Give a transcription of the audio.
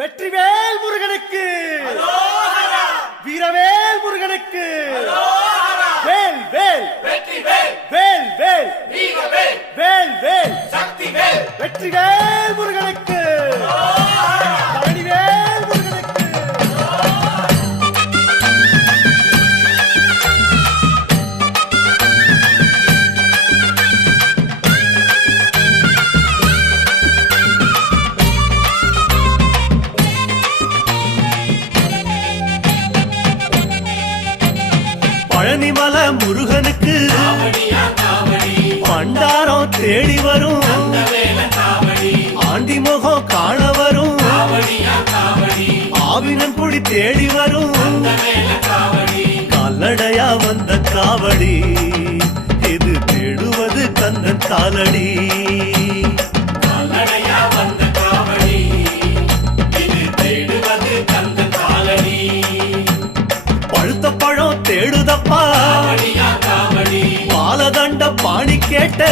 வெற்றிவேல் முருகனுக்கு, வீரவேல் முருகனுக்கு, வேல் வேல் வேல் வேல் வேல் வேல் வெற்றிவேல் முருகனுக்கு, பழனிவேல் முருகனுக்கு. பழனிமல முருகனுக்கு பண்டாரம் தேடி வரும், ஆண்டி முகம் காண வரும், ஆவினன் குடி தேடி வரும், கால்நடையா வந்த காவடி இது தேடுவது கந்தன் காலடி. பழுத்த பழம் தேடுதப்பா, பாலதண்ட பாணி கேட்ட